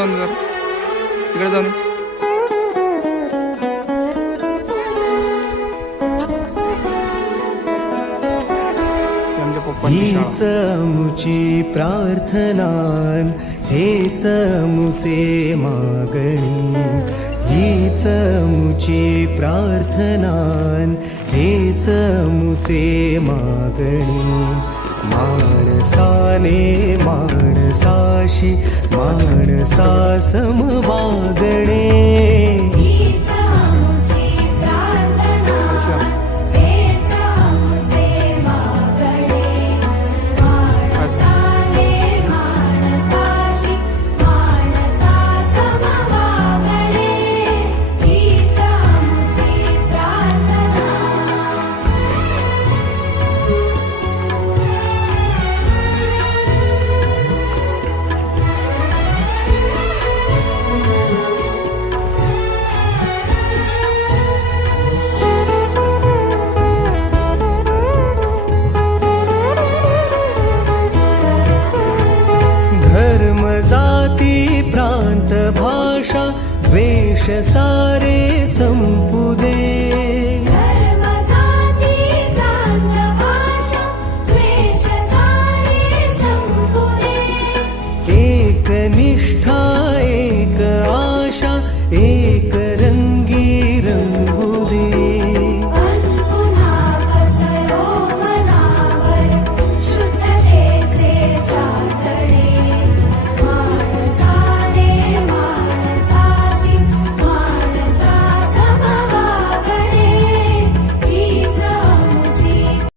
जाऊन जर इकडे जाऊन हीच मुची प्रार्थनान हेच मुचे मागणी हीच मुची प्रार्थनान हेच मुचे मागणी माणसाने माणसाशी माणसा सम वागणे प्रांत भाषा द्वेष सारे संपू